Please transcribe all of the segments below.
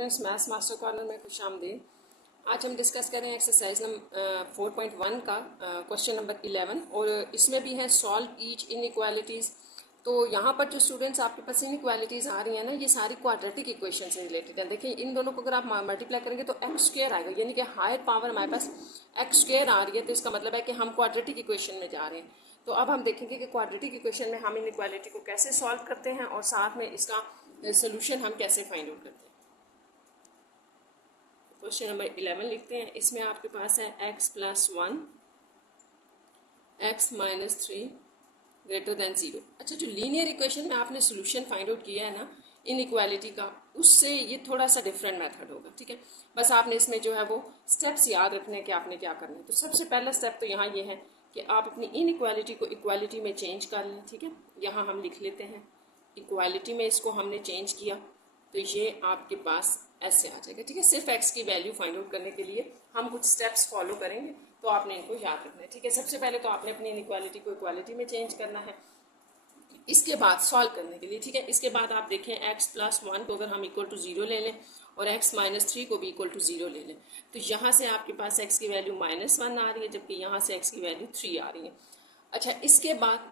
Students, maths master corner में खुशामदीद। आज हम डिस्कस करें एक्सरसाइज नंबर 4.1 का क्वेश्चन नंबर 11 और इसमें भी है सॉल्व ईच इनइक्वालिटीज़। तो यहाँ पर जो स्टूडेंट्स आपके पास इनइक्वालिटीज़ आ रही हैं ना, ये सारी क्वाड्रेटिक इक्वेशन से रिलेटेड है। देखिए इन दोनों को अगर आप मल्टीप्लाई करेंगे तो एक्स स्क्वायर आएगा, यानी कि हायर पावर हमारे पास एक्स स्क्वायर आ रही है, तो इसका मतलब है कि हम क्वाड्रेटिक इक्वेशन में जा रहे हैं। तो अब हम देखेंगे कि क्वाड्रेटिक इक्वेशन में हम इनइक्वालिटी को कैसे सॉल्व करते हैं और साथ में इसका सोल्यूशन हम कैसे फाइंड आउट करते हैं। क्वेश्चन नंबर 11 लिखते हैं। इसमें आपके पास है x + 1 x - 3 > 0। अच्छा, जो लीनियर इक्वेशन में आपने सोल्यूशन फाइंड आउट किया है ना इनइक्वालिटी का, उससे ये थोड़ा सा डिफरेंट मेथड होगा। ठीक है, बस आपने इसमें जो है वो स्टेप्स याद रखने हैं कि आपने क्या करना है। तो सबसे पहला स्टेप तो यहाँ ये है कि आप अपनी इनइक्वालिटी को इक्वालिटी में चेंज कर लें। ठीक है, यहाँ हम लिख लेते हैं इक्वालिटी में, इसको हमने चेंज किया तो ये आपके पास ऐसे आ जाएगा। ठीक है, सिर्फ x की वैल्यू फाइंड आउट करने के लिए हम कुछ स्टेप्स फॉलो करेंगे, तो आपने इनको याद रखना है। ठीक है, सबसे पहले तो आपने अपनी इनइक्वालिटी को इक्वालिटी में चेंज करना है, इसके बाद सॉल्व करने के लिए। ठीक है, इसके बाद आप देखें x + 1 को अगर हम = 0 ले लें और x - 3 को भी = 0 ले लें, तो यहाँ से आपके पास x की वैल्यू -1 आ रही है, जबकि यहाँ से x की वैल्यू 3 आ रही है। अच्छा, इसके बाद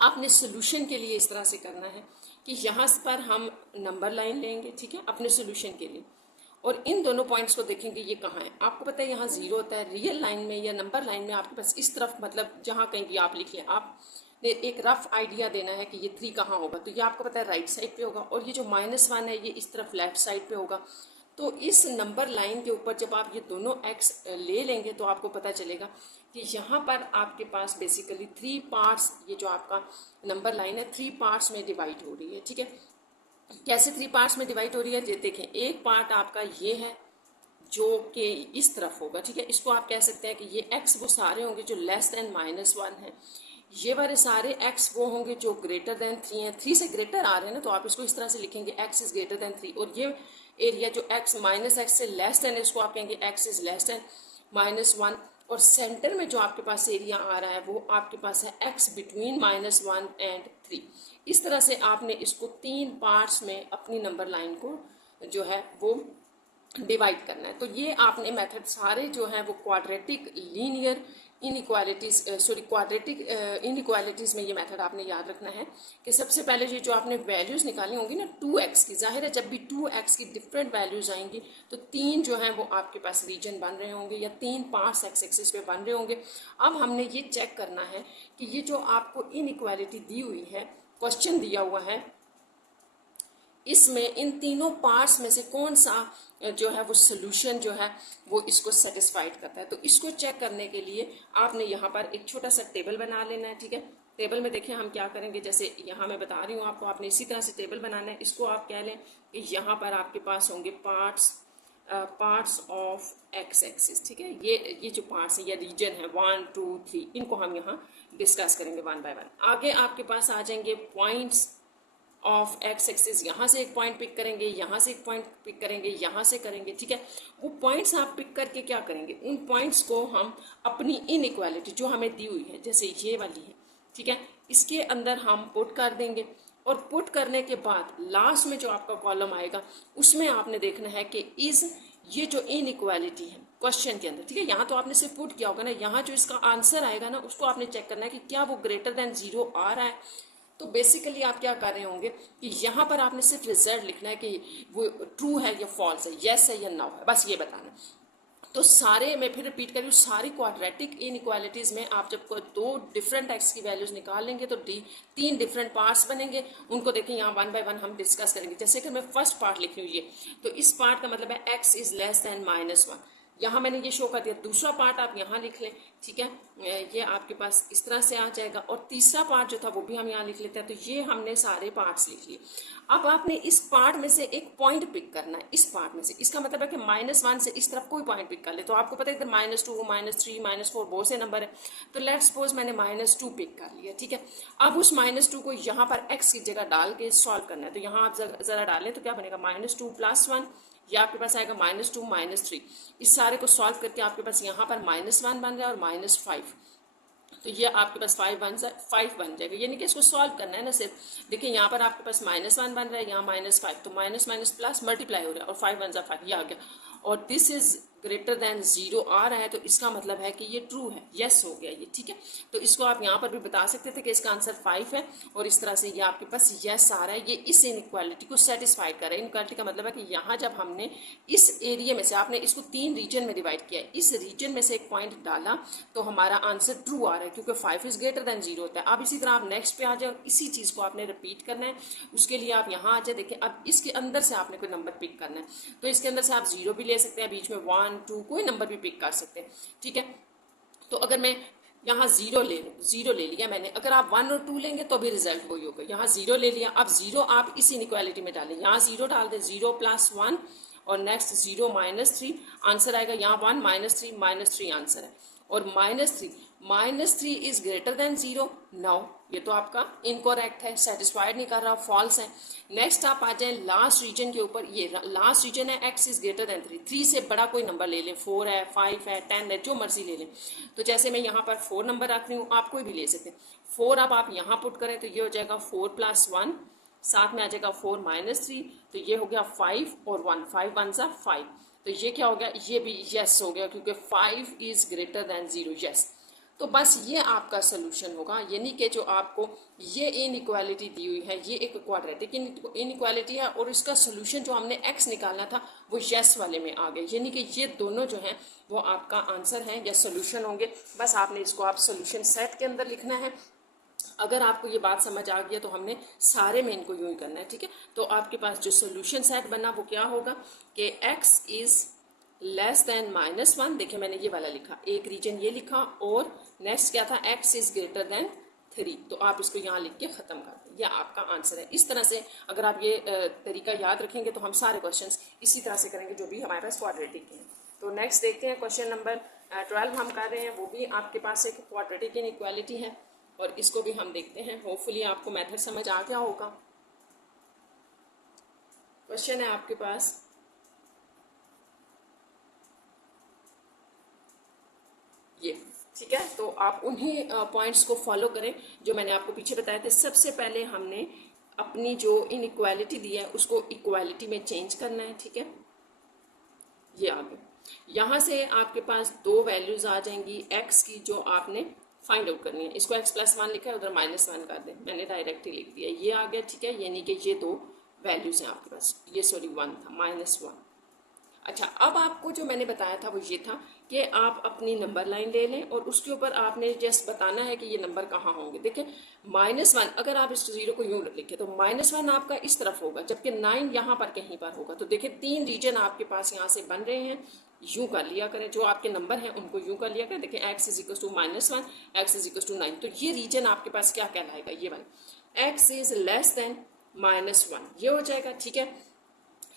आपने सोल्यूशन के लिए इस तरह से करना है कि यहाँ पर हम नंबर लाइन लेंगे। ठीक है, अपने सोल्यूशन के लिए, और इन दोनों पॉइंट्स को देखेंगे ये कहाँ है। आपको पता है यहाँ 0 होता है। रियल लाइन में या नंबर लाइन में आपके पास इस तरफ, मतलब जहाँ कहीं भी आप लिख लें, आपने एक रफ आइडिया देना है कि ये 3 कहाँ होगा। तो ये आपको पता है राइट साइड पे होगा, और ये जो -1 है ये इस तरफ लेफ्ट साइड पे होगा। तो इस नंबर लाइन के ऊपर जब आप ये दोनों x ले लेंगे तो आपको पता चलेगा कि यहाँ पर आपके पास बेसिकली 3 पार्ट्स, ये जो आपका नंबर लाइन है 3 पार्ट्स में डिवाइड हो रही है। ठीक है, कैसे 3 पार्ट्स में डिवाइड हो रही है ये देखें। एक पार्ट आपका ये है जो कि इस तरफ होगा। ठीक है, इसको आप कह सकते हैं कि ये x वो सारे होंगे जो <-1 है, ये वाले सारे x वो होंगे जो >3 हैं। 3 से ग्रेटर आ रहे हैं ना, तो आप इसको इस तरह से लिखेंगे x > 3। और ये एरिया जो x से लेस है, इसको आप कहेंगे x > -1। और सेंटर में जो आपके पास एरिया आ रहा है वो आपके पास है x बिटवीन -1 एंड 3। इस तरह से आपने इसको 3 पार्ट्स में अपनी नंबर लाइन को जो है वो डिवाइड करना है। तो ये आपने मेथड सारे जो हैं वो क्वाड्रेटिक लीनियर क्वाड्रेटिक इनइक्वालिटीज़ में ये मेथड आपने याद रखना है कि सबसे पहले ये जो आपने वैल्यूज़ निकाली होंगी ना 2x की, जाहिर है जब भी 2x की डिफरेंट वैल्यूज़ आएंगी तो 3 जो हैं वो आपके पास रीजन बन रहे होंगे या 3 पार्ट्स x एक्सिस पे बन रहे होंगे। अब हमने ये चेक करना है कि ये जो आपको इनइक्वालिटी दी हुई है, क्वेश्चन दिया हुआ है, इसमें इन तीनों पार्ट्स में से कौन सा जो है वो सोल्यूशन जो है वो इसको सेटिस्फाइड करता है। तो इसको चेक करने के लिए आपने यहाँ पर एक छोटा सा टेबल बना लेना है। ठीक है, टेबल में देखिए हम क्या करेंगे, जैसे यहाँ मैं बता रही हूँ आपको, आपने इसी तरह से टेबल बनाना है। इसको आप कह लें कि यहाँ पर आपके पास होंगे पार्ट्स ऑफ x एक्सिस। ठीक है, ये जो पार्ट्स है या रीजन है 1 2 3, इनको हम यहाँ डिस्कस करेंगे 1 बाय 1। आगे आपके पास आ जाएंगे पॉइंट्स ऑफ x एक्सिस। यहाँ से एक पॉइंट पिक करेंगे, यहाँ से एक पॉइंट पिक करेंगे, यहाँ से करेंगे। ठीक है, वो पॉइंट्स आप पिक करके क्या करेंगे, उन पॉइंट्स को हम अपनी इनइक्वालिटी जो हमें दी हुई है, जैसे ये वाली है, ठीक है, इसके अंदर हम पुट कर देंगे। और पुट करने के बाद लास्ट में जो आपका कॉलम आएगा उसमें आपने देखना है कि ये जो इनइक्वालिटी है क्वेश्चन के अंदर, ठीक है, यहाँ तो आपने सिर्फ पुट किया होगा ना, यहाँ जो इसका आंसर आएगा ना उसको आपने चेक करना है कि क्या वो >0 आ रहा है। तो बेसिकली आप क्या कर रहे होंगे कि यहाँ पर आपने सिर्फ रिजल्ट लिखना है कि वो ट्रू है या फॉल्स है, येस है या नो है, बस ये बताना। तो सारे, मैं फिर रिपीट कर रही हूँ, सारी क्वाड्रेटिक इनइक्वालिटीज़ में आप जब 2 डिफरेंट x की वैल्यूज़ निकाल लेंगे तो 3 डिफरेंट पार्ट्स बनेंगे। उनको देखें यहाँ 1 बाय 1 हम डिस्कस करेंगे। जैसे कि मैं फर्स्ट पार्ट लिख रही हूँ ये, तो इस पार्ट का मतलब है x > -1, यहाँ मैंने ये शो कर दिया। दूसरा पार्ट आप यहाँ लिख लें। ठीक है, ये आपके पास इस तरह से आ जाएगा। और तीसरा पार्ट जो था वो भी हम यहाँ लिख लेते हैं। तो ये हमने सारे पार्ट्स लिख लिए। अब आपने इस पार्ट में से एक पॉइंट पिक करना है, इस पार्ट में से। इसका मतलब है कि -1 से इस तरफ कोई पॉइंट पिक कर ले। तो आपको पता है इधर -2 -3 -4 बहुत से नंबर है। तो लेट्स सपोज मैंने -2 पिक कर लिया। ठीक है, अब उस -2 को यहाँ पर x की जगह डाल के सॉल्व करना है। तो यहाँ आप जरा डालें तो क्या बनेगा, -2 + 1, ये आपके पास आएगा -2 -3। इस सारे को सॉल्व करके आपके पास यहाँ पर -1 बन रहा है और -5। तो ये आपके पास 5 बन जाएगा, यानी कि इसको सॉल्व करना है ना सिर्फ। देखिए यहाँ पर आपके पास -1 बन रहा है, यहाँ -5, तो माइनस माइनस प्लस मल्टीप्लाई हो रहा है और 5 1 5 ये आ गया, और दिस इज ग्रेटर देन 0 आ रहा है, तो इसका मतलब है कि ये ट्रू है, यस हो गया ये, ठीक है। तो इसको आप यहाँ पर भी बता सकते थे कि इसका आंसर 5 है, और इस तरह से ये आपके पास यस आ रहा है, ये इस इनइक्वालिटी को सेटिस्फाइड कर रहा है। इनइक्वालिटी का मतलब है कि यहाँ जब हमने इस एरिया में से, आपने इसको 3 रीजन में डिवाइड किया है, इस रीजन में से एक पॉइंट डाला तो हमारा आंसर ट्रू आ रहा है, क्योंकि 5 इज ग्रेटर देन 0 होता है। अब इसी तरह आप नेक्स्ट पे आ जाओ, इसी चीज़ को आपने रिपीट करना है। उसके लिए आप यहाँ आ जाए, देखिए अब इसके अंदर से आपने कोई नंबर पिक करना है, तो इसके अंदर से आप 0 भी ले सकते हैं, बीच में 1 2 कोई नंबर भी पिक कर सकते हैं, ठीक है। तो अगर मैं यहाँ 0 ले लिया मैंने, अगर आप 1 और 2 लेंगे तो भी रिजल्ट वही होगा। यहाँ 0 ले लिया, अब 0 आप इस इनइक्वालिटी में डालें, यहाँ 0 डाल दें, 0 + 1 और नेक्स्ट 0 -3 आंसर आएगा, यहाँ 1 -3 आंसर है, और -3 इज ग्रेटर देन 0। नाउ ये तो आपका इनकरेक्ट है, सेटिस्फाइड नहीं कर रहा, फॉल्स है। नेक्स्ट आप आ जाए लास्ट रीजन के ऊपर, ये लास्ट रीजन है x इज ग्रेटर देन 3, 3 से बड़ा कोई नंबर ले लें, 4 है, 5 है, 10 है, जो मर्जी ले लें। तो जैसे मैं यहाँ पर 4 नंबर रख रही हूँ, आप कोई भी ले सकते हैं। 4 अब आप यहाँ पुट करें तो ये हो जाएगा 4 + 1, साथ में आ जाएगा 4 -3, तो ये हो गया 5 और 1, 5 1 सा 5, तो ये क्या हो गया, ये भी यस हो गया, क्योंकि 5 इज ग्रेटर देन 0, यस। तो बस ये आपका सोल्यूशन होगा, यानी कि जो आपको ये इनइक्वालिटी दी हुई है, ये एक क्वाड्रेटिक इनइक्वालिटी है, और इसका सोल्यूशन जो हमने x निकालना था वो यस वाले में आ गए, यानी कि ये दोनों जो हैं वो आपका आंसर है या सोल्यूशन होंगे। बस आपने इसको आप सोल्यूशन सेट के अंदर लिखना है। अगर आपको ये बात समझ आ गया तो हमने सारे में इनको यूं ही करना है, ठीक है। तो आपके पास जो सोल्यूशन सेट बना वो क्या होगा कि x इज लेस देन -1, देखिए मैंने ये वाला लिखा, एक रीजन ये लिखा, और नेक्स्ट क्या था, x इज ग्रेटर देन 3, तो आप इसको यहाँ लिख के ख़त्म कर दें, यह आपका आंसर है। इस तरह से अगर आप ये तरीका याद रखेंगे तो हम सारे क्वेश्चंस इसी तरह से करेंगे जो भी हमारे पास क्वाड्रेटिक हैं। तो नेक्स्ट देखते हैं क्वेश्चन नंबर 12 हम कर रहे हैं, वो भी आपके पास एक क्वाड्रेटिक इनइक्वालिटी है, और इसको भी हम देखते हैं। होपफुली आपको मेथड समझ आ गया होगा। क्वेश्चन है आपके पास, ये ठीक है। तो आप उन्हीं पॉइंट्स को फॉलो करें जो मैंने आपको पीछे बताए थे। सबसे पहले हमने अपनी जो इनइक्वालिटी दी है उसको इक्वालिटी में चेंज करना है, ठीक है। ये आ गया, यहाँ से आपके पास 2 वैल्यूज आ जाएंगी x की जो आपने फाइंड आउट करनी है। इसको x + 1 लिखा है, उधर -1 कर दें, मैंने डायरेक्ट ही लिख दिया, ये आ गया, ठीक है। यानी कि ये 2 वैल्यूज हैं आपके पास, ये सॉरी 1 था, -1। अच्छा, अब आपको जो मैंने बताया था वो ये था कि आप अपनी नंबर लाइन ले लें और उसके ऊपर आपने जस्ट बताना है कि ये नंबर कहाँ होंगे। देखिए -1, अगर आप इस 0 को यूं लिखें तो -1 आपका इस तरफ होगा, जबकि 9 यहाँ पर कहीं पर होगा। तो देखिए 3 रीजन आपके पास यहाँ से बन रहे हैं, यूं कर लिया करें, जो आपके नंबर हैं उनको यूं कर लिया करें। देखिए x is equal to -1, x is equal to 9, तो ये रीजन आपके पास क्या कहलाएगा, ये वाला x इज लेस देन -1, ये हो जाएगा, ठीक है।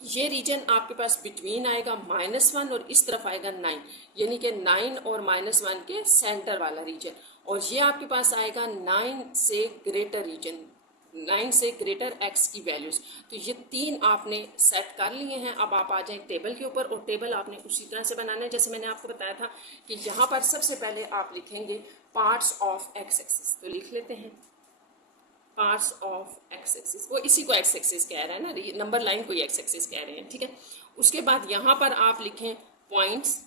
ये रीजन आपके पास बिटवीन आएगा -1 और इस तरफ आएगा 9, यानी कि 9 और -1 के सेंटर वाला रीजन, और ये आपके पास आएगा 9 से ग्रेटर रीजन, 9 से ग्रेटर x की वैल्यूज। तो ये 3 आपने सेट कर लिए हैं। अब आप आ जाएं टेबल के ऊपर, और टेबल आपने उसी तरह से बनाना है जैसे मैंने आपको बताया था कि यहाँ पर सबसे पहले आप लिखेंगे पार्ट्स ऑफ x एक्सिस। तो लिख लेते हैं पार्ट्स ऑफ x एक्सिस, वो इसी को x एक्सिस कह रहे हैं ना, नंबर लाइन को x एक्सिस कह रहे हैं, ठीक है। उसके बाद यहाँ पर आप लिखें पॉइंट्स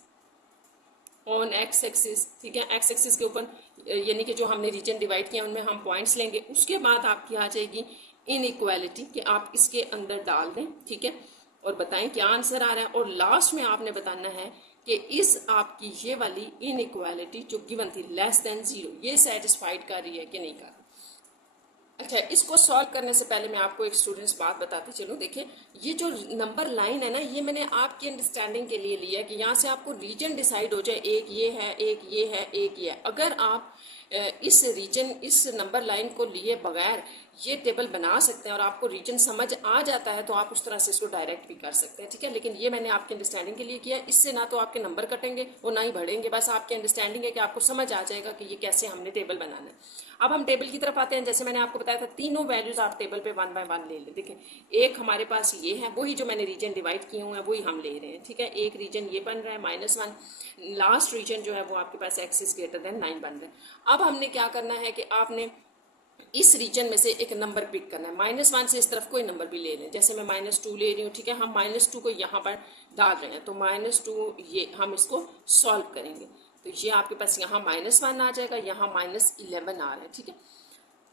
ऑन x एक्सिस, ठीक है। x एक्सिस के ऊपर यानी कि जो हमने रीजन डिवाइड किया उनमें हम पॉइंट्स लेंगे। उसके बाद आपकी आ जाएगी इनइक्वालिटी कि आप इसके अंदर डाल दें, ठीक है, और बताएं क्या आंसर आ रहा है। और लास्ट में आपने बताना है कि इस आपकी ये वाली इनइक्वालिटी जो गिवन थी लेस देन 0, ये सेटिस्फाइड कर रही है कि नहीं कर रही। अच्छा, इसको सॉल्व करने से पहले मैं आपको एक स्टूडेंट्स बात बताती चलूँ। देखिए ये जो नंबर लाइन है ना, ये मैंने आपकी अंडरस्टैंडिंग के लिए लिया है कि यहाँ से आपको रीजन डिसाइड हो जाए, एक ये है, एक ये है, एक ये है। अगर आप इस रीजन, इस नंबर लाइन को लिए बगैर ये टेबल बना सकते हैं और आपको रीजन समझ आ जाता है तो आप उस तरह से इसको डायरेक्ट भी कर सकते हैं, ठीक है। लेकिन ये मैंने आपके अंडरस्टैंडिंग के लिए किया, इससे ना तो आपके नंबर कटेंगे और ना ही बढ़ेंगे, बस आपकी अंडरस्टैंडिंग है कि आपको समझ आ जाएगा कि ये कैसे हमने टेबल बनाना है। अब हम टेबल की तरफ आते हैं। जैसे मैंने आपको बताया था तीनों वैल्यूज आप टेबल पे 1 बाय 1 ले लें। देखिए एक हमारे पास ये है, वही जो मैंने रीजन डिवाइड किए हुए हैं वही हम ले रहे हैं, ठीक है। एक रीजन ये बन रहा है -1, लास्ट रीजन जो है वो आपके पास x इज ग्रेटर देन 9 बन रहा है। अब हमने क्या करना है कि आपने इस रीजन में से एक नंबर पिक करना है। -1 से इस तरफ कोई नंबर भी ले लें, जैसे मैं -2 ले रही हूँ, ठीक है। हम -2 को यहाँ पर डाल रहे हैं तो -2 ये हम इसको सॉल्व करेंगे तो ये आपके पास यहाँ -1 आ जाएगा, यहाँ -11 आ रहा है, ठीक है।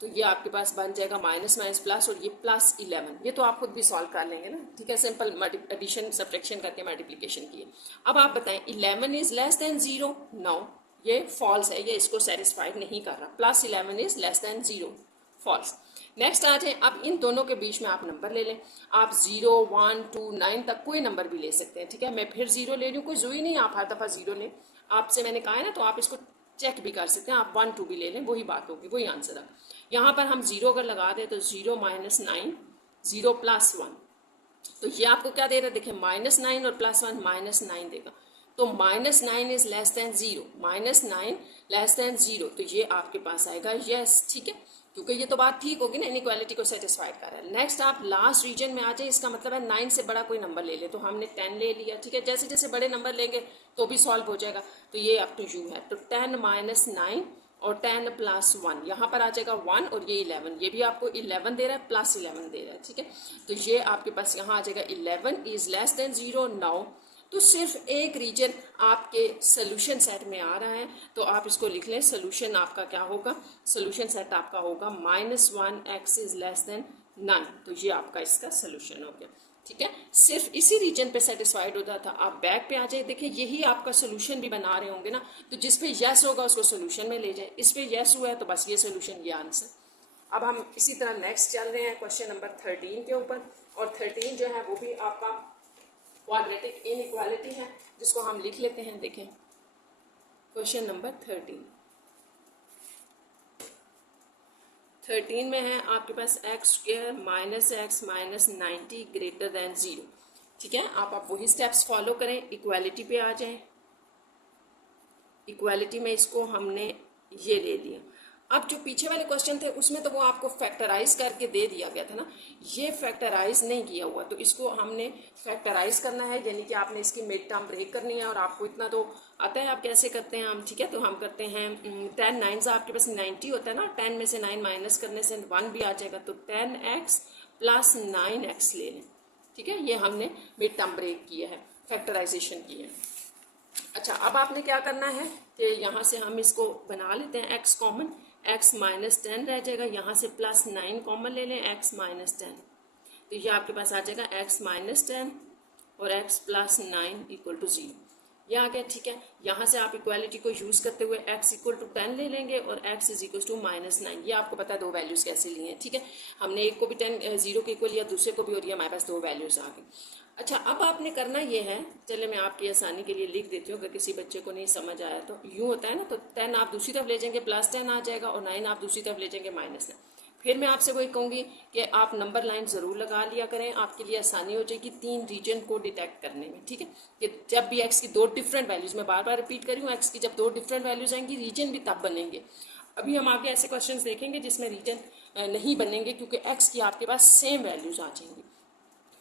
तो ये आपके पास बन जाएगा माइनस माइनस प्लस और ये +11। ये तो आप खुद भी सॉल्व कर लेंगे ना, ठीक है। सिंपल एडिशन सब्ट्रैक्शन करके मल्टीप्लिकेशन किए। अब आप बताएं 11 इज लेस देन 0। नो, ये फॉल्स है, ये इसको सेटिस्फाइड नहीं कर रहा। +11 is less than 0, false. Next आ जाए, अब इन दोनों के बीच में आप नंबर ले लें। आप 0, 1, 2, 9 तक कोई नंबर भी ले सकते हैं, ठीक है। मैं फिर 0 ले रही हूँ, कोई ज़रूरी नहीं आप हर दफ़ा 0 लें। आपसे मैंने कहा है ना, तो आप इसको चेक भी कर सकते हैं। आप 1, 2 भी ले लें, वही बात होगी, वही आंसर है। यहाँ पर हम 0 अगर लगा दें तो 0 - 9, 0 + 1, तो ये आपको क्या दे रहा है, देखिए -9 और +1 -9 देगा। तो -9 is less than 0, -9 less than 0, तो ये आपके पास आएगा यस, ठीक है, क्योंकि ये तो बात ठीक होगी ना, इनइक्वालिटी को सेटिस्फाइड कर रहा है। नेक्स्ट आप लास्ट रीजन में आ जाए, इसका मतलब है 9 से बड़ा कोई नंबर ले ले, तो हमने 10 ले लिया, ठीक है। जैसे जैसे बड़े नंबर लेंगे तो भी सॉल्व हो जाएगा, तो ये अप टू यू है। तो 10 - 9 और 10 + 1, यहाँ पर आ जाएगा 1 और ये 11, ये भी आपको 11 दे रहा है, +11 दे रहा है, ठीक है। तो ये आपके पास यहाँ आ जाएगा 11 इज लेस देन 0 नाउ। तो सिर्फ एक रीजन आपके सोल्यूशन सेट में आ रहा है, तो आप इसको लिख लें। सोल्यूशन आपका क्या होगा, सोल्यूशन सेट आपका होगा -1 x इज लेस देन 9, तो ये आपका इसका सोल्यूशन हो गया, ठीक है। सिर्फ इसी रीजन पे सेटिस्फाइड होता था। आप बैक पे आ जाए, देखिए यही आपका सोल्यूशन भी बना रहे होंगे ना, तो जिस पे यस होगा उसको सोल्यूशन में ले जाए। इस पे यस हुआ है तो बस ये सोल्यूशन, ये आंसर। अब हम इसी तरह नेक्स्ट चल रहे हैं क्वेश्चन नंबर 13 के ऊपर, और 13 जो है वो भी आपका क्वाड्रेटिक इनइक्वालिटी है, जिसको हम लिख लेते हैं। देखें क्वेश्चन नंबर 13 में है आपके पास x² - x - 90 ग्रेटर देन 0, ठीक है। आप वही स्टेप्स फॉलो करें, इक्वालिटी पे आ जाएं। इक्वालिटी में इसको हमने ये ले लिया। अब जो पीछे वाले क्वेश्चन थे उसमें तो वो आपको फैक्टराइज करके दे दिया गया था ना, ये फैक्टराइज नहीं किया हुआ, तो इसको हमने फैक्टराइज करना है, यानी कि आपने इसकी मिड टर्म ब्रेक करनी है। और आपको इतना तो आता है आप कैसे करते हैं हम, ठीक है। तो हम करते हैं 10 9 आपके पास 90 होता है ना, 10 में से 9 माइनस करने से 1 भी आ जाएगा, तो 10x + 9x ले लें, ठीक है। ये हमने मिड टर्म ब्रेक किया है, फैक्टराइजेशन की है। अच्छा, अब आपने क्या करना है कि यहाँ से हम इसको बना लेते हैं x कॉमन, x - 10 रह जाएगा, यहाँ से +9 कॉमन ले लें, x - 10, तो ये आपके पास आ जाएगा x - 10 और x + 9 = 0, ये आ गया, ठीक है। यहाँ से आप इक्वालिटी को यूज करते हुए x = 10 ले लेंगे और x = -9, ये आपको पता है दो वैल्यूज कैसे ली हैं, ठीक है। हमने एक को भी 0 के इक्वल लिया, दूसरे को भी, और ये हमारे पास दो वैल्यूज आ गई। अच्छा, अब आपने करना ये है, चले मैं आपकी आसानी के लिए लिख देती हूँ, अगर किसी बच्चे को नहीं समझ आया तो यूँ होता है ना, तो 10 आप दूसरी तरफ ले जाएंगे +10 आ जाएगा, और 9 आप दूसरी तरफ ले जाएंगे -9। फिर मैं आपसे वही कहूँगी कि आप नंबर लाइन ज़रूर लगा लिया करें, आपके लिए आसानी हो जाएगी 3 रीजन को डिटेक्ट करने में, ठीक है। कि जब भी x की दो डिफरेंट वैल्यूज़, मैं बार बार रिपीट कर रही हूँ, x की जब दो डिफरेंट वैल्यूज़ आएंगी रीजन भी तब बनेंगे। अभी हम आगे ऐसे क्वेश्चन देखेंगे जिसमें रीजन नहीं बनेंगे, क्योंकि x की आपके पास सेम वैल्यूज़ आ जाएंगी,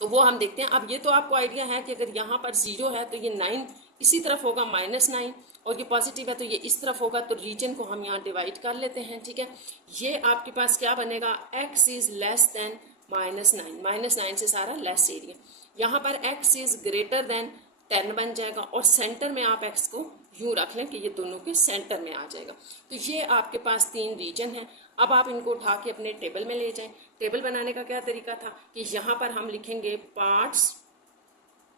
तो वो हम देखते हैं। अब ये तो आपको आइडिया है कि अगर यहाँ पर 0 है तो ये 9 इसी तरफ होगा -9, और ये पॉजिटिव है तो ये इस तरफ होगा, तो रीजन को हम यहाँ डिवाइड कर लेते हैं, ठीक है। ये आपके पास क्या बनेगा, x इज लेस देन -9, -9 से सारा लेस एरिया, यहाँ पर x इज ग्रेटर देन 10 बन जाएगा, और सेंटर में आप x को यूँ रख लें कि ये दोनों के सेंटर में आ जाएगा। तो ये आपके पास 3 रीजन हैं। अब आप इनको उठा के अपने टेबल में ले जाएं। टेबल बनाने का क्या तरीका था कि यहाँ पर हम लिखेंगे पार्ट्स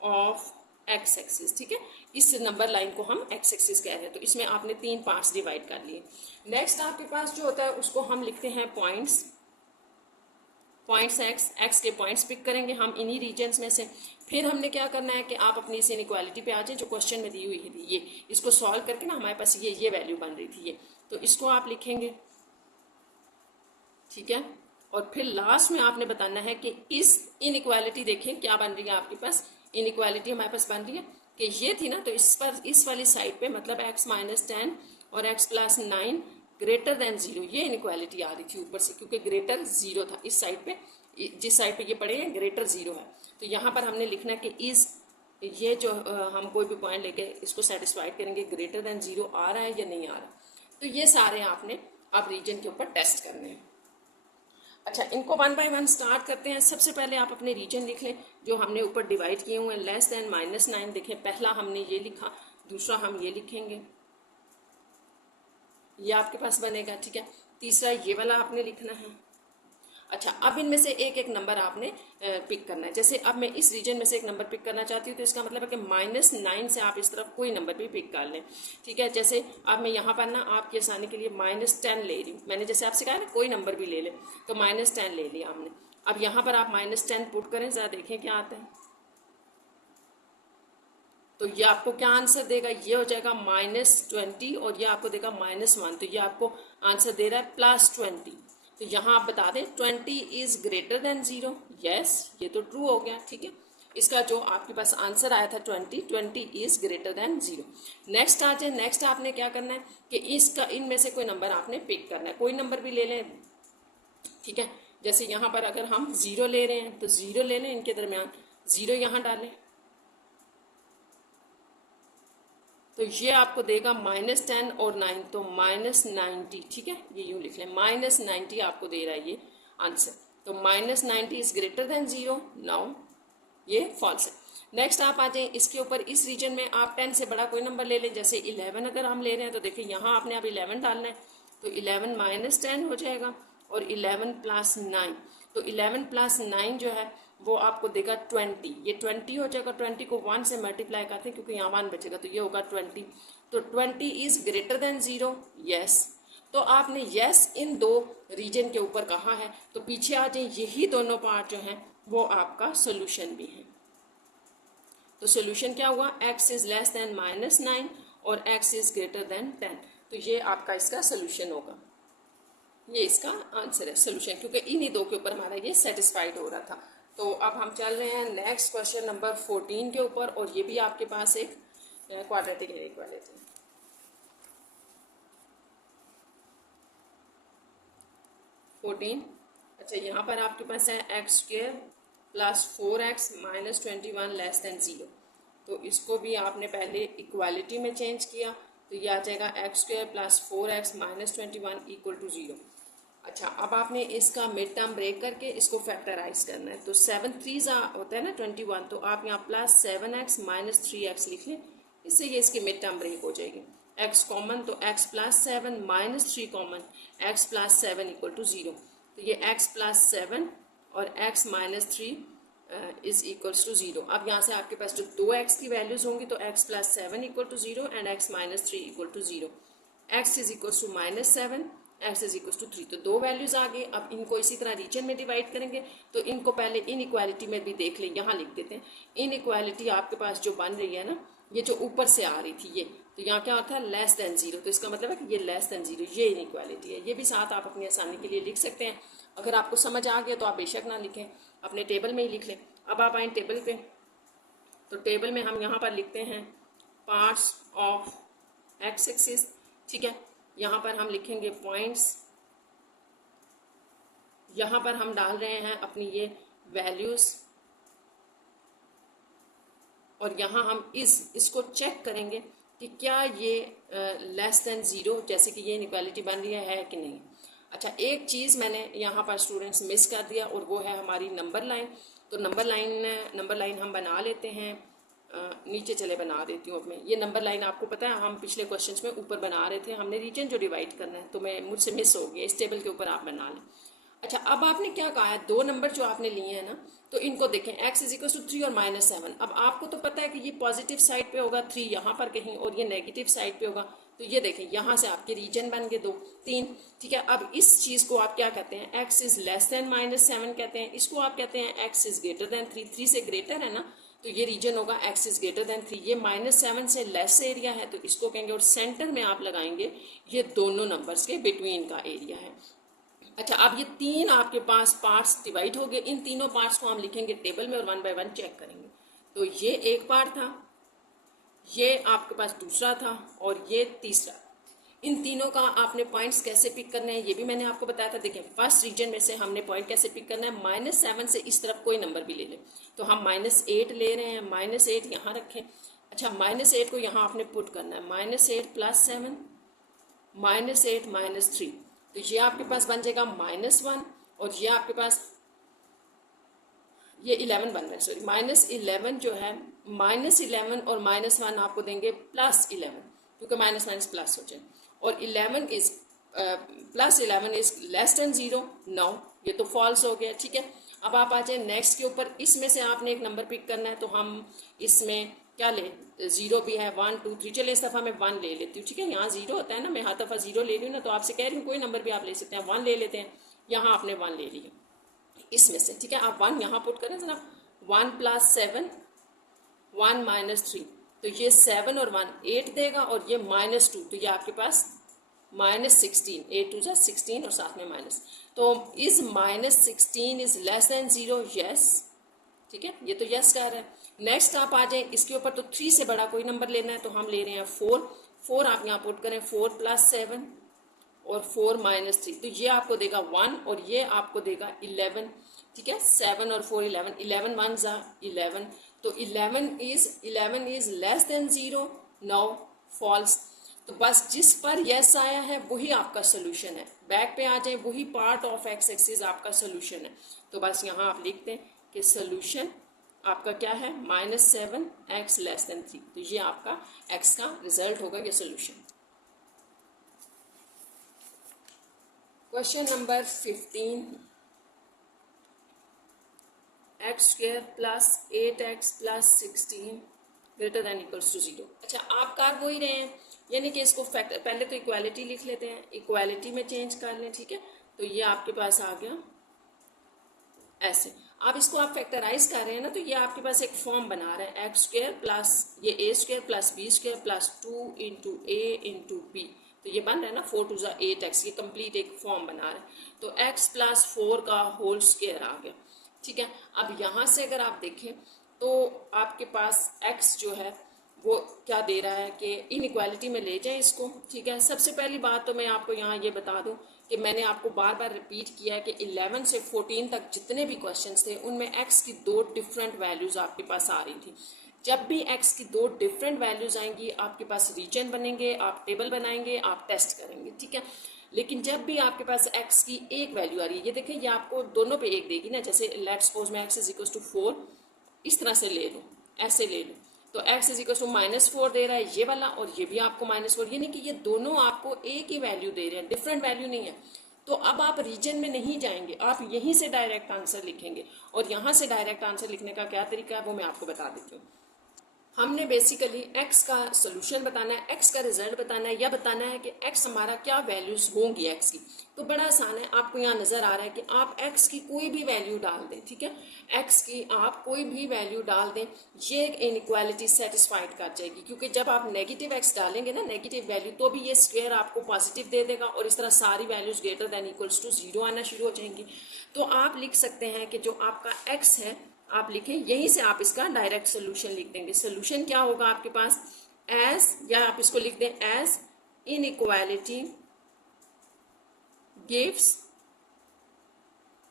ऑफ x एक्सिस, ठीक है। इस नंबर लाइन को हम x एक्सिस कह रहे हैं, तो इसमें आपने 3 पार्ट्स डिवाइड कर लिए। नेक्स्ट आपके पास जो होता है उसको हम लिखते हैं पॉइंट्स x के पॉइंट्स पिक करेंगे हम इन्हीं रीजन्स में से। फिर हमने क्या करना है कि आप अपनी इस इनइक्वालिटी पे आ जाए जो क्वेश्चन में दी हुई थी, ये इसको सॉल्व करके ना हमारे पास ये वैल्यू बन रही थी, ये तो इसको आप लिखेंगे, ठीक है। और फिर लास्ट में आपने बताना है कि इस इनइक्वालिटी देखें क्या बन रही है आपके पास, इनइक्वालिटी हमारे पास बन रही है कि ये थी ना, तो इस पर इस वाली साइड पे मतलब x माइनस 10 और x प्लस 9 ग्रेटर देन 0, ये इनइक्वालिटी आ रही थी ऊपर से, क्योंकि ग्रेटर 0 था इस साइड पे, जिस साइड पे ये पड़े हैं ग्रेटर 0 है। तो यहाँ पर हमने लिखना है कि इस ये जो हम कोई भी पॉइंट लेके इसको सेटिस्फाइड करेंगे, ग्रेटर देन 0 आ रहा है या नहीं आ रहा। तो ये सारे आपने अब रीजन के ऊपर टेस्ट करने हैं। अच्छा, इनको 1 बाय 1 स्टार्ट करते हैं। सबसे पहले आप अपने रीजन लिख लें जो हमने ऊपर डिवाइड किए हुए हैं, लेस देन माइनस 9। देखें पहला हमने ये लिखा, दूसरा हम ये लिखेंगे, ये आपके पास बनेगा, ठीक है। तीसरा ये वाला आपने लिखना है। अच्छा, अब इनमें से एक एक नंबर आपने पिक करना है। जैसे अब मैं इस रीजन में से एक नंबर पिक करना चाहती हूँ, तो इसका मतलब है कि -9 से आप इस तरफ कोई नंबर भी पिक कर लें, ठीक है। जैसे अब मैं यहाँ पर ना आपकी आसानी के लिए -10 ले रही हूँ। मैंने जैसे आपसे कहा ना कोई नंबर भी ले लें, तो -10 ले लिया हमने। अब यहाँ पर आप -10 पुट करें, ज़रा देखें क्या आता है। तो ये आपको क्या आंसर देगा, ये हो जाएगा -20 और ये आपको देगा -1। तो ये आपको आंसर दे रहा है +20। तो यहाँ आप बता दें 20 इज ग्रेटर देन 0। यस, ये तो ट्रू हो गया, ठीक है। इसका जो आपके पास आंसर आया था 20 इज ग्रेटर देन 0। नेक्स्ट आ जाए, नेक्स्ट आपने क्या करना है कि इसका इनमें से कोई नंबर आपने पिक करना है, कोई नंबर भी ले लें, ठीक है। जैसे यहाँ पर अगर हम 0 ले रहे हैं तो 0 ले लें, इनके दरमियान 0 यहाँ डालें, तो ये आपको देगा -10 और 9, तो -90, ठीक है। ये यूँ लिख लें, -90 आपको दे रहा है ये आंसर। तो -90 इज ग्रेटर देन 0, नाउ ये फॉल्स है। नेक्स्ट आप आ जाए इसके ऊपर, इस रीजन में आप 10 से बड़ा कोई नंबर ले लें। जैसे 11 अगर हम ले रहे हैं तो देखिए यहाँ आपने अब 11 डालना है, तो 11 -10 हो जाएगा और 11 + 9, तो 11 + 9 जो है वो आपको देगा 20। ये 20 हो जाएगा, 20 को 1 से मल्टीप्लाई करते हैं क्योंकि यहाँ 1 बचेगा, तो ये होगा 20। तो 20 इज ग्रेटर देन 0, यस। तो आपने यस इन दो रीजन के ऊपर कहा है, तो पीछे आ जाए, यही दोनों पार्ट जो हैं वो आपका सोल्यूशन भी है। तो सोल्यूशन क्या हुआ, x इज लेस देन -9 और x इज ग्रेटर देन 10। तो ये आपका इसका सोल्यूशन होगा, ये इसका आंसर है, सोल्यूशन, क्योंकि इन्हीं दो के ऊपर हमारा ये सेटिस्फाइड हो रहा था। तो अब हम चल रहे हैं नेक्स्ट क्वेश्चन नंबर 14 के ऊपर, और ये भी आपके पास एक क्वाड्रेटिक इनइक्वालिटी। 14, अच्छा यहाँ पर आपके पास है x² + 4x - 21 लेस देन 0। तो इसको भी आपने पहले इक्वालिटी में चेंज किया, तो ये आ जाएगा x² + 4x - 21 = 0। अच्छा, अब आपने इसका मिड टर्म ब्रेक करके इसको फैक्टराइज करना है। तो 7 3 होता है ना 21, तो आप यहाँ +7x - 3x लिख लें, इससे ये इसकी मिड टर्म ब्रेक हो जाएगी। x कॉमन, तो x + 7 - 3 कॉमन, x + 7 = 0। तो ये x + 7 और x - 3 = 0। अब यहाँ से आपके पास जो 2x की वैल्यूज होंगी, तो x + 7 = 0 and x - 3 = 0। x is equal to -7, x is equal to 3। तो दो वैल्यूज आ गई। अब इनको इसी तरह रीजन में डिवाइड करेंगे, तो इनको पहले इनइक्वालिटी में भी देख लें, यहाँ लिख देते हैं। इनइक्वालिटी आपके पास जो बन रही है ना, ये जो ऊपर से आ रही थी ये, तो यहाँ क्या होता है लेस देन 0, तो इसका मतलब है कि ये लेस देन 0, ये इनइक्वालिटी है। ये भी साथ आप अपनी आसानी के लिए लिख सकते हैं। अगर आपको समझ आ गया तो आप बेशक ना लिखें, अपने टेबल में ही लिख लें। अब आप आए टेबल पे, तो टेबल में हम यहाँ पर लिखते हैं पार्ट्स ऑफ एक्स एक्सिस, ठीक है। यहाँ पर हम लिखेंगे पॉइंट्स, यहाँ पर हम डाल रहे हैं अपनी ये वैल्यूज, और यहाँ हम इसको चेक करेंगे कि क्या ये लेस देन 0, जैसे कि ये इनइक्वालिटी बन रही है कि नहीं। अच्छा, एक चीज़ मैंने यहाँ पर स्टूडेंट्स मिस कर दिया, और वो है हमारी नंबर लाइन। तो नंबर लाइन हम बना लेते हैं, नीचे चले बना देती हूँ। अब मैं ये नंबर लाइन, आपको पता है हम पिछले क्वेश्चंस में ऊपर बना रहे थे, हमने रीजन जो डिवाइड करना है, तो मैं मुझसे मिस हो गया, इस टेबल के ऊपर आप बना लें। अच्छा, अब आपने क्या कहा है, दो नंबर जो आपने लिए हैं ना, तो इनको देखें, x इज इक्वल टू 3 और -7। अब आपको तो पता है कि ये पॉजिटिव साइड पे होगा 3 यहाँ पर कहीं, और ये नेगेटिव साइड पे होगा। तो ये देखें, यहाँ से आपके रीजन बन गए 2 3, ठीक है। अब इस चीज़ को आप क्या कहते हैं, x इज लेस देन -7 कहते हैं, इसको आप कहते हैं x इज ग्रेटर देन 3, 3 से ग्रेटर है ना, तो ये रीजन होगा x इज ग्रेटर देन 3। ये -7 से लेस एरिया है, तो इसको कहेंगे, और सेंटर में आप लगाएंगे ये दोनों नंबर्स के बिटवीन का एरिया है। अच्छा, अब ये तीन आपके पास पार्ट्स डिवाइड हो गए, इन तीनों पार्ट्स को हम लिखेंगे टेबल में और 1 बाय 1 चेक करेंगे। तो ये एक पार्ट था, ये आपके पास दूसरा था और ये तीसरा। इन तीनों का आपने पॉइंट्स कैसे पिक करने हैं ये भी मैंने आपको बताया था। देखिए फर्स्ट रीजन में से हमने पॉइंट कैसे पिक करना है, -7 से इस तरफ कोई नंबर भी ले लें। तो हम -8 ले रहे हैं, -8 यहाँ रखें। अच्छा, -8 को यहाँ आपने पुट करना है, -8 + 7 -8 -3, तो ये आपके पास बन जाएगा -1 और ये आपके पास ये 11 बन रहा है, सॉरी -11 जो है, -11 और -1 आपको देंगे +11, क्योंकि माइनस माइनस प्लस हो जाए। और 11 इज +11 इज लेस देन 0, 9, ये तो फॉल्स हो गया। ठीक है, अब आप आ जाए नेक्स्ट के ऊपर, इसमें से आपने एक नंबर पिक करना है। तो हम इसमें क्या ले, 0 भी है, 1 2 3, चले इस दफ़ा मैं 1 ले लेती हूँ। ठीक है, यहाँ 0 होता है ना, मैं हर दफ़ा 0 ले रही हूँ ना, तो आपसे कह रही हूँ कोई नंबर भी आप ले सकते हैं। 1 ले लेते हैं, यहाँ आपने 1 ले लिया इसमें से। ठीक है, आप 1 यहाँ पुट करें जरा, 1 + 7 1 - 3, तो ये 7 और 1 8 देगा, और ये -2, तो ये आपके पास -16, 8 2 जा 16 और साथ में माइनस। तो is -16 is less than 0, yes. ठीक है, ये तो यस कर रहा है। नेक्स्ट आप आ जाए इसके ऊपर, तो 3 से बड़ा कोई नंबर लेना है, तो हम ले रहे हैं 4 आप यहाँ पुट करें, 4 + 7 और 4 - 3, तो ये आपको देगा 1 और ये आपको देगा 11। ठीक है, 7 और 4 11, 11 1 जा 11, तो 11 इज लेस देन 0, 9 फॉल्स। तो बस जिस पर यस आया है वही आपका सोल्यूशन है। बैक पे आ जाए, वही पार्ट ऑफ एक्स एक्सिस आपका सोल्यूशन है। तो बस यहाँ आप लिखते हैं कि सोल्यूशन आपका क्या है, -7 x लेस देन 3, तो ये आपका x का रिजल्ट होगा, ये solution. Question number 15, x² + 8x + 16 greater than equals to 0। अच्छा, आप कर वो ही रहे हैं, यानी कि इसको फैक्टर, पहले तो इक्वालिटी लिख लेते हैं, इक्वालिटी में चेंज कर लें। ठीक है, तो ये आपके पास आ गया ऐसे। अब इसको आप फैक्टराइज कर रहे हैं ना, तो ये आपके पास एक फॉर्म बना रहे हैं, x² + ये a² + b² + 2 × a × b, तो ये बन रहा है ना 4 2 जा 8x, ये कंप्लीट एक फॉर्म बना रहे हैं। तो x + 4 का होल स्क्वायर आ गया। ठीक है, अब यहाँ से अगर आप देखें तो आपके पास x जो है वो क्या दे रहा है कि इनइक्वालिटी में ले जाए इसको। ठीक है, सबसे पहली बात तो मैं आपको यहाँ ये बता दूँ कि मैंने आपको बार बार रिपीट किया है कि 11 से 14 तक जितने भी क्वेश्चंस थे उनमें x की 2 डिफरेंट वैल्यूज़ आपके पास आ रही थी। जब भी x की 2 डिफरेंट वैल्यूज़ आएंगी आपके पास रीजन बनेंगे, आप टेबल बनाएंगे, आप टेस्ट करेंगे। ठीक है, लेकिन जब भी आपके पास x की एक वैल्यू आ रही है, ये देखें ये आपको दोनों पे एक देगी ना, जैसे लेट सपोज मैं x = 4 इस तरह से ले लूँ, ऐसे ले लूँ, तो x = -4 दे रहा है ये वाला, और ये भी आपको -4, यानी कि ये दोनों आपको एक ही वैल्यू दे रहे हैं, डिफरेंट वैल्यू नहीं है। तो अब आप रीजन में नहीं जाएंगे, आप यहीं से डायरेक्ट आंसर लिखेंगे। और यहाँ से डायरेक्ट आंसर लिखने का क्या तरीका है वो मैं आपको बता देती हूँ। हमने बेसिकली x का सोल्यूशन बताना है, x का रिजल्ट बताना है, या बताना है कि x हमारा क्या वैल्यूज होंगी x की। तो बड़ा आसान है, आपको यहाँ नजर आ रहा है कि आप x की कोई भी वैल्यू डाल दें। ठीक है, x की आप कोई भी वैल्यू डाल दें, ये इनइक्वालिटी सेटिस्फाइड कर जाएगी, क्योंकि जब आप नेगेटिव x डालेंगे ना, नेगेटिव वैल्यू, तो भी ये स्क्वायर आपको पॉजिटिव दे देगा, और इस तरह सारी values greater than equals to 0 आना शुरू हो जाएंगी। तो आप लिख सकते हैं कि जो आपका x है आप लिखें, यहीं से आप इसका डायरेक्ट सोल्यूशन लिख देंगे। सोल्यूशन क्या होगा आपके पास, एज, या आप इसको लिख दें as inequality gives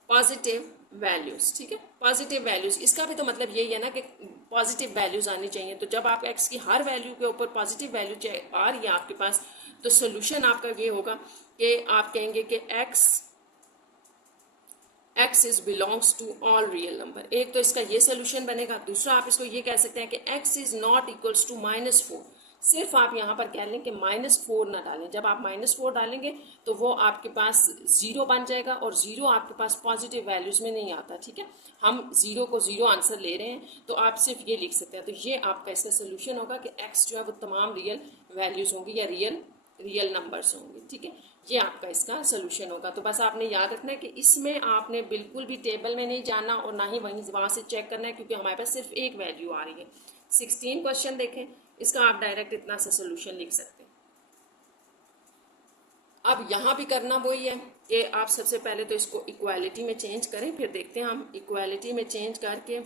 positive values. ठीक है, पॉजिटिव वैल्यूज, इसका भी तो मतलब यही है ना कि पॉजिटिव वैल्यूज आनी चाहिए। तो जब आप x की हर वैल्यू के ऊपर पॉजिटिव वैल्यू आ रही है आपके पास, तो सोल्यूशन आपका ये होगा कि आप कहेंगे कि x is belongs to all real number. एक तो इसका ये सोल्यूशन बनेगा। दूसरा आप इसको ये कह सकते हैं कि x is not equals to -4। सिर्फ आप यहाँ पर कह लें कि -4 ना डालें। जब आप -4 डालेंगे तो वो आपके पास 0 बन जाएगा, और 0 आपके पास पॉजिटिव वैल्यूज में नहीं आता। ठीक है, हम 0 को 0 आंसर ले रहे हैं, तो आप सिर्फ ये लिख सकते हैं। तो ये आपका इसका सोल्यूशन होगा कि x जो है वो तमाम रियल वैल्यूज होंगी, या रियल नंबर्स होंगे। ठीक है, ये आपका इसका सोल्यूशन होगा। तो बस आपने याद रखना है कि इसमें आपने बिल्कुल भी टेबल में नहीं जाना, और ना ही वहाँ से चेक करना है, क्योंकि हमारे पास सिर्फ एक वैल्यू आ रही है। 16 क्वेश्चन देखें, इसका आप डायरेक्ट इतना सा सोल्यूशन लिख सकते हैं। अब यहाँ भी करना वही है कि आप सबसे पहले तो इसको इक्वालिटी में चेंज करें, फिर देखते हैं हम इक्वालिटी में चेंज करके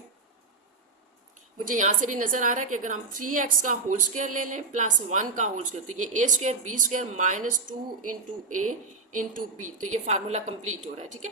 मुझे यहाँ से भी नजर आ रहा है कि अगर हम 3x का होल स्क्वायर ले लें प्लस 1 का होल स्क्वायर, तो ये a square b square minus 2 into a into b, तो ये फार्मूला कंप्लीट हो रहा है। ठीक है,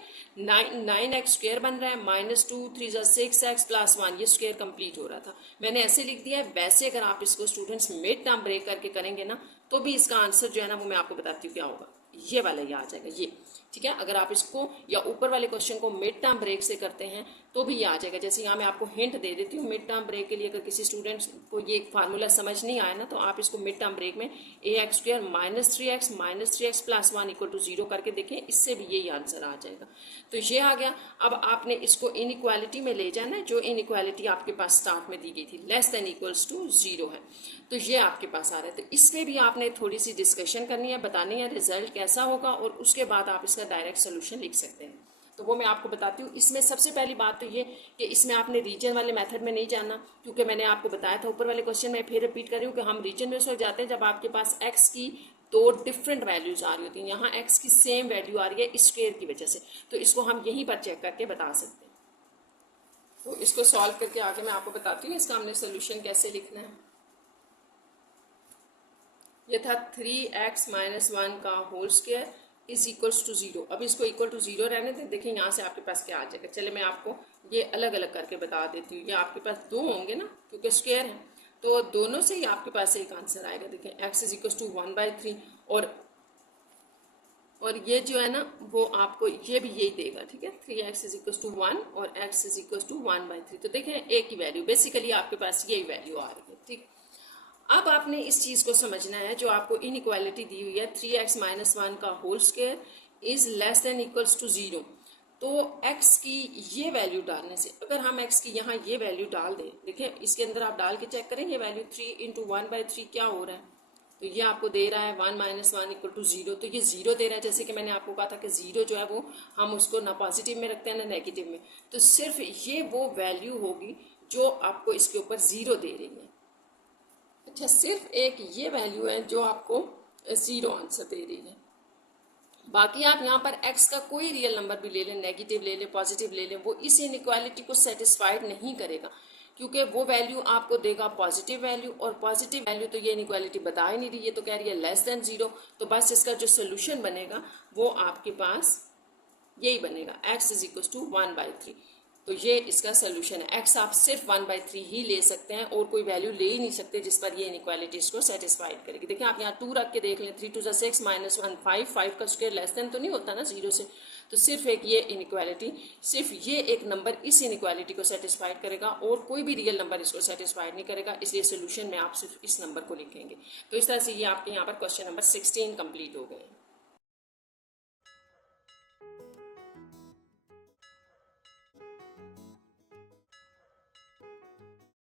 9x स्क्वायर बन रहा है, माइनस 2 3 6x प्लस 1, ये स्क्वायर कंप्लीट हो रहा था, मैंने ऐसे लिख दिया है। वैसे अगर आप इसको स्टूडेंट्स मिड टर्म ब्रेक करके करेंगे ना, तो भी इसका आंसर जो है ना वो मैं आपको बताती हूँ क्या होगा, ये वाला ये आ जाएगा ये। ठीक है, अगर आप इसको या ऊपर वाले क्वेश्चन को मिड टर्म ब्रेक से करते हैं तो भी ये आ जाएगा। जैसे यहाँ मैं आपको हिंट दे देती हूँ मिड टर्म ब्रेक के लिए, अगर किसी स्टूडेंट्स को ये फार्मूला समझ नहीं आया ना, तो आप इसको मिड टर्म ब्रेक में ax square minus 3x plus 1 equal to 0 करके देखें, इससे भी यही आंसर आ जाएगा। तो ये आ गया। अब आपने इसको इनइक्वालिटी में ले जाना है, जो इनइक्वालिटी आपके पास स्टार्ट में दी गई थी, लेस देन इक्वल्स टू 0 है, तो ये आपके पास आ रहा है। तो इसमें भी आपने थोड़ी सी डिस्कशन करनी है, बतानी है रिजल्ट कैसा होगा, और उसके बाद आप इसका डायरेक्ट सोल्यूशन लिख सकते हैं। तो वो मैं आपको बताती हूँ। इसमें सबसे पहली बात तो ये कि इसमें आपने रीजन वाले मेथड में नहीं जाना, क्योंकि मैंने आपको बताया था ऊपर वाले क्वेश्चन में, फिर रिपीट कर रही हूँ कि हम रीजन में उस वक्त जाते हैं जब आपके पास x की दो डिफरेंट वैल्यूज आ रही होती हैं। यहाँ x की सेम वैल्यू आ रही है स्क्वायर की वजह से, तो इसको हम यहीं पर चेक करके बता सकते हैं। तो इसको सॉल्व करके आगे मैं आपको बताती हूँ इसका हमने सोल्यूशन कैसे लिखना है। यह था 3x माइनस 1 का whole square is equals to 0। अब इसको इक्वल टू 0 रहने दें। देखिए यहाँ से आपके पास क्या आ जाएगा, चले मैं आपको ये अलग अलग करके बता देती हूँ। ये आपके पास दो होंगे ना, क्योंकि स्क्वायर है, तो दोनों से ही आपके पास एक आंसर आएगा। देखिए x इज इक्वल्स टू 1/3, और ये जो है ना वो आपको ये भी यही देगा। ठीक है, 3x इज इक्वल्स टू 1 और x इज इक्वल्स टू 1/3, तो देखें एक ही वैल्यू, बेसिकली आपके पास यही वैल्यू आ रही है। ठीक, अब आपने इस चीज को समझना है जो आपको इनइक्वालिटी दी हुई है, 3x माइनस 1 का whole square is less than equals to 0। तो x की ये वैल्यू डालने से, अगर हम x की यहाँ ये वैल्यू डाल दें, देखिए इसके अंदर आप डाल के चेक करें, ये वैल्यू 3 इंटू 1/3 क्या हो रहा है, तो ये आपको दे रहा है 1 माइनस 1 इक्वल टू 0। तो ये 0 दे रहा है, जैसे कि मैंने आपको कहा था कि 0 जो है वो हम उसको ना पॉजिटिव में रखते हैं ना नेगेटिव में, तो सिर्फ ये वो वैल्यू होगी जो आपको इसके ऊपर 0 दे रही है। अच्छा, सिर्फ एक ये वैल्यू है जो आपको 0 आंसर दे रही है। बाकी आप यहाँ पर x का कोई रियल नंबर भी ले लें, नेगेटिव ले लें, पॉजिटिव ले लें, वो इस इनइक्वालिटी को सेटिस्फाइड नहीं करेगा, क्योंकि वो वैल्यू आपको देगा पॉजिटिव वैल्यू, और पॉजिटिव वैल्यू तो ये इनइक्वालिटी बता ही नहीं रही, ये तो कह रही है लेस देन 0। तो बस इसका जो सोल्यूशन बनेगा वो आपके पास यही बनेगा, x इज इक्वल टू 1/3। तो ये इसका सोल्यूशन है। x आप सिर्फ 1/3 ही ले सकते हैं, और कोई वैल्यू ले ही नहीं सकते जिस पर ये इनइक्वालिटीज को सेटिस्फाइड करेगी। देखिए आप यहाँ 2 रख के देख लें, 3 2 6 माइनस 1 5, 5 का स्क्वायर लेस देन तो नहीं होता ना 0 से, तो सिर्फ एक ये इनइक्वालिटी, सिर्फ ये एक नंबर इस इनइक्वालिटी को सेटिस्फाइड करेगा, और कोई भी रियल नंबर इसको सेटिस्फाइड नहीं करेगा, इसलिए सोल्यूशन में आप सिर्फ इस नंबर को लिखेंगे। तो इस तरह से ये आपके यहाँ पर क्वेश्चन नंबर 16 कंप्लीट हो गए।